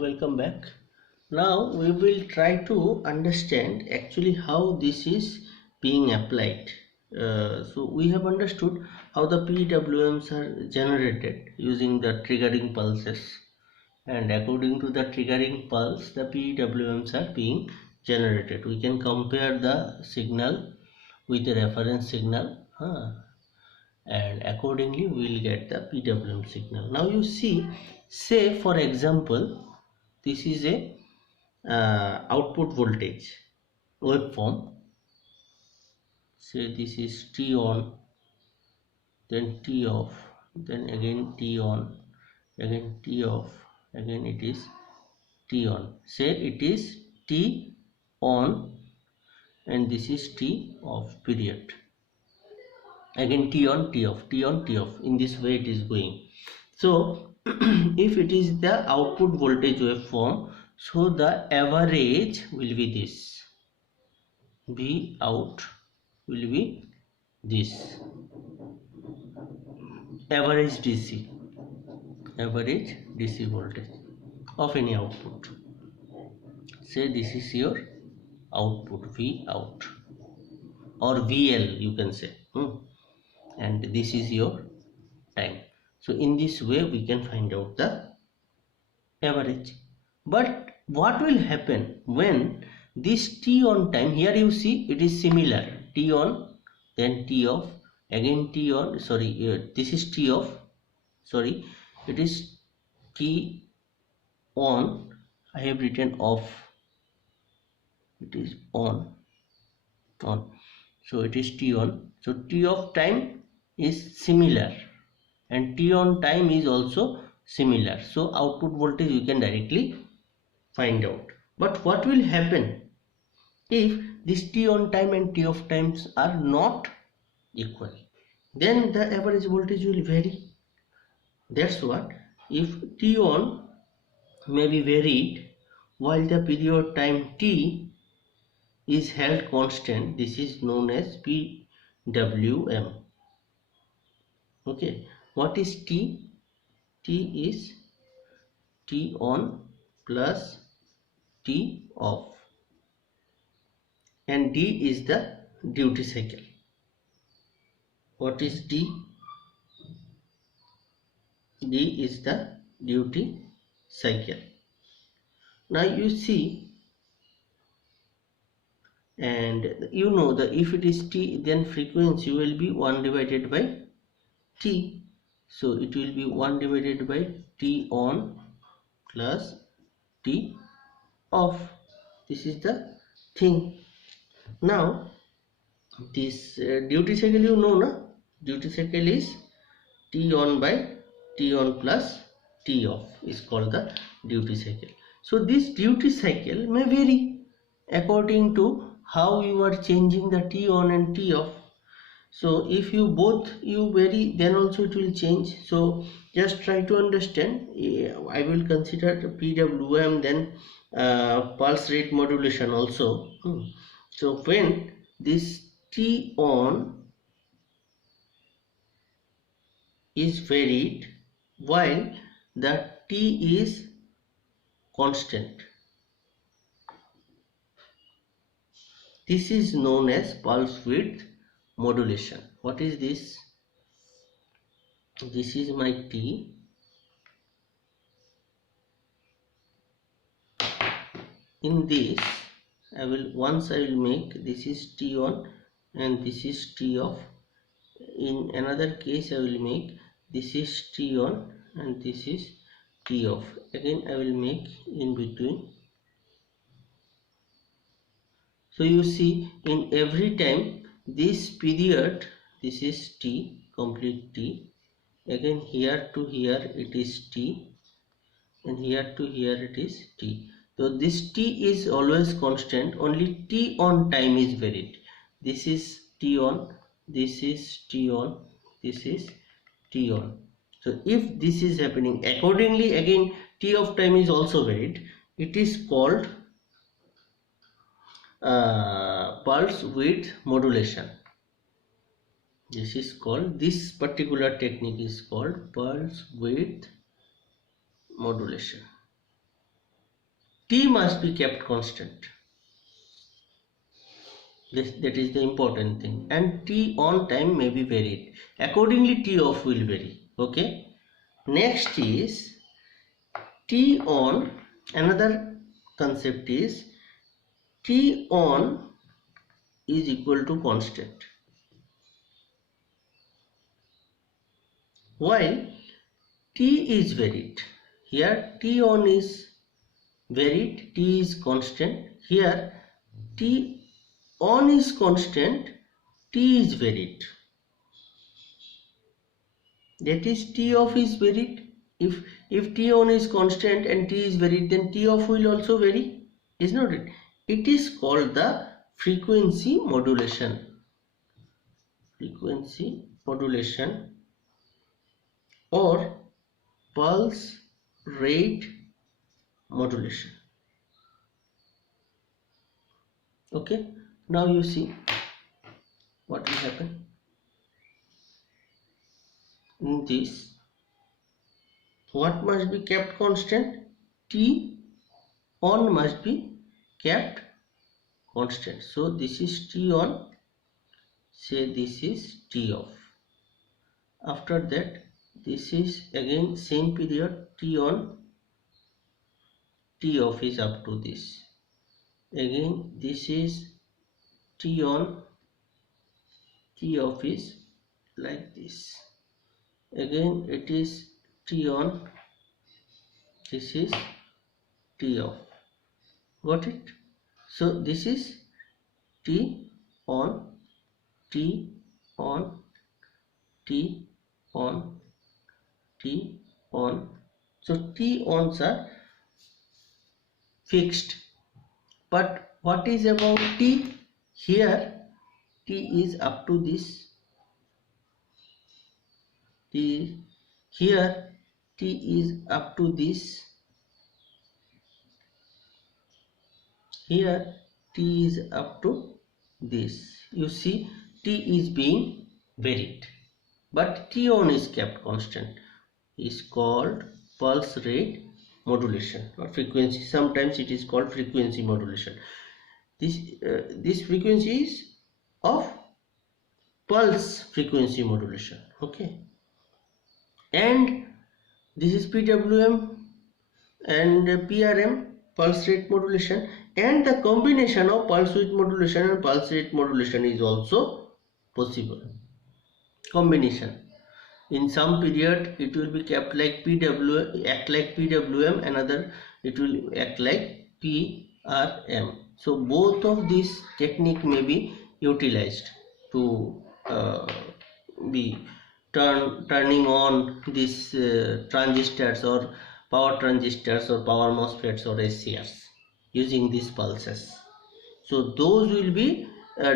welcome back. Now we will try to understand actually how this is being applied. So we have understood how the PWMs are generated using the triggering pulses, and according to the triggering pulse the PWMs are being generated. We can compare the signal with the reference signal, and accordingly we will get the PWM signal. Now you see, say for example, this is a output voltage waveform. Say this is T on, then T off, then again T on, again T off, again it is T on. Say it is T on and this is T off period. Again T on, T off, T on, T off. In this way it is going. So if it is the output voltage waveform, so the average will be this. V out will be this. Average DC voltage of any output. Say this is your output V out or VL you can say, and this is your time. So in this way we can find out the average. But what will happen when this T on time, here you see it is similar, T on then T off, again T on, this is T off, it is T on, I have written off, it is on, so it is T on. So T off time is similar and T on time is also similar, so output voltage you can directly find out. But what will happen if this T on time and T off times are not equal? Then the average voltage will vary. That's what, if T on may be varied while the period time T is held constant, this is known as PWM. Okay, what is T? T is T on plus T off, and D is the duty cycle. What is D? D is the duty cycle. Now you see, and you know that if it is T, then frequency will be 1 divided by T. So it will be 1 divided by T on plus T off. This is the thing. Now this duty cycle you know, na? Duty cycle is T on by T on plus T off is called the duty cycle. So this duty cycle may vary according to how you are changing the T on and T off. So if you vary, then also it will change. So just try to understand. I will consider the PWM, then pulse rate modulation also. So when this T on is varied while the T is constant, this is known as pulse width modulation. What is this? This is my T. In this once I will make this is T on and this is T off. In another case I will make this is T on and this is T off. Again I will make in between. So you see, in every time this period, this is T, complete T, again here to here it is T, and here to here it is T. So this T is always constant, only T on time is varied. This is T on, this is T on, this is T on. So if this is happening, accordingly again T of time is also varied. It is called pulse width modulation. This particular technique is called pulse width modulation. T must be kept constant. That is the important thing, and T on time may be varied. Accordingly, T off will vary. Okay. Next is T on. Another concept is T on is equal to constant, while T is varied. Here T on is varied, T is constant. Here T on is constant, T is varied. That is, T off is varied. If T on is constant and T is varied, then T off will also vary. Is not it? It is called the frequency modulation. Frequency modulation or pulse rate modulation. Okay. Now you see what will happen in this. What must be kept constant? T on must be kept constant. So this is T on, say this is T off. After that, this is again same period, T on, T off is up to this. Again this is T on, T off is like this. Again it is T on, this is T off. Got it? So this is T on, T on, T on, T on. So T ons are fixed. But what is about T? Here T is up to this. T here T is up to this. Here T is up to this. You see, T is being varied, but T on is kept constant. Is called pulse rate modulation or frequency. Sometimes it is called frequency modulation. This frequency is of pulse frequency modulation. Okay. And this is PWM and PRM, pulse rate modulation, and the combination of pulse width modulation and pulse rate modulation is also possible. Combination. In some period it will be kept like act like PWM, another it will act like PRM. So both of these technique may be utilized to be turning on these transistors or power transistors or power MOSFETs or SCRs using these pulses. So those will be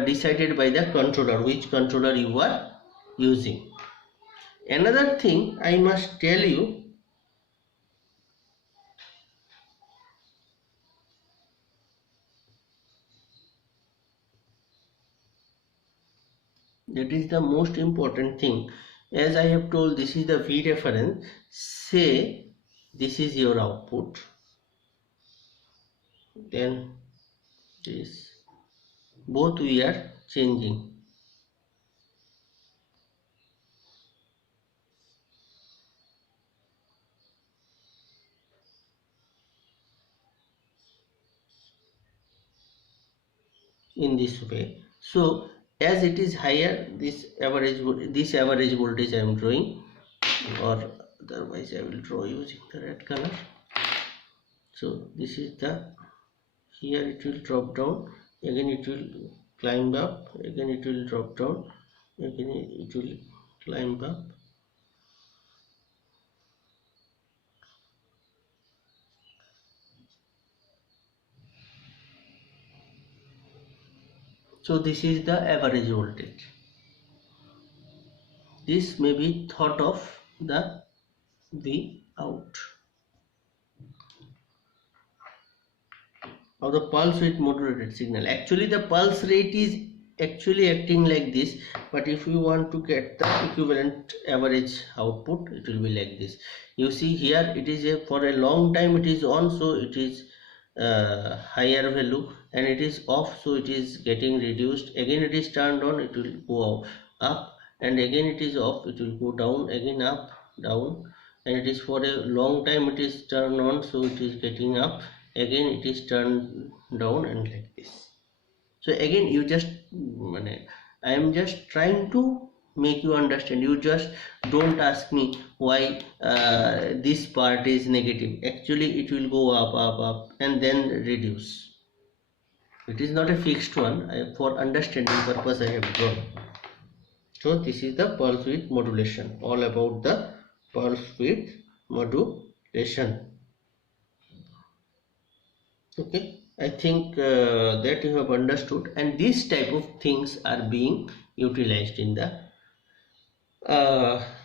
decided by the controller, which controller you are using. Another thing I must tell you, that is the most important thing. As I have told, this is the V reference. Say this is your output, then this, both we are changing. In this way. So as it is higher, this average voltage I am drawing, or otherwise I will draw using the red color. So this is the, here it will drop down, again it will climb up, again it will drop down, again it will climb up. So this is the average voltage. This may be thought of the V out of the pulse width modulated signal. Actually the pulse rate is actually acting like this, but if you want to get the equivalent average output, it will be like this. You see here it is for a long time it is on, so it is higher value, and it is off, so it is getting reduced. Again it is turned on, it will go up, and again it is off, it will go down, again up, down, and it is for a long time it is turned on, so it is getting up, again it is turned down, and like this. So again you just I am just trying to make you understand. You just don't ask me why this part is negative. Actually it will go up and then reduce. It is not a fixed one. For understanding purpose I have drawn. So this is the pulse width modulation, all about the pulse width modulation. Okay, I think that you have understood, and these type of things are being utilized in the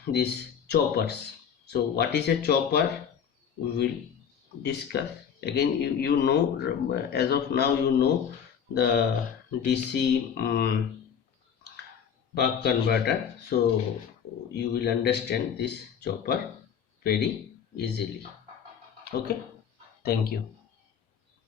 these choppers. So what is a chopper, we will discuss. Again you know, as of now you know the DC buck converter, so you will understand this chopper very easily. Okay, thank you.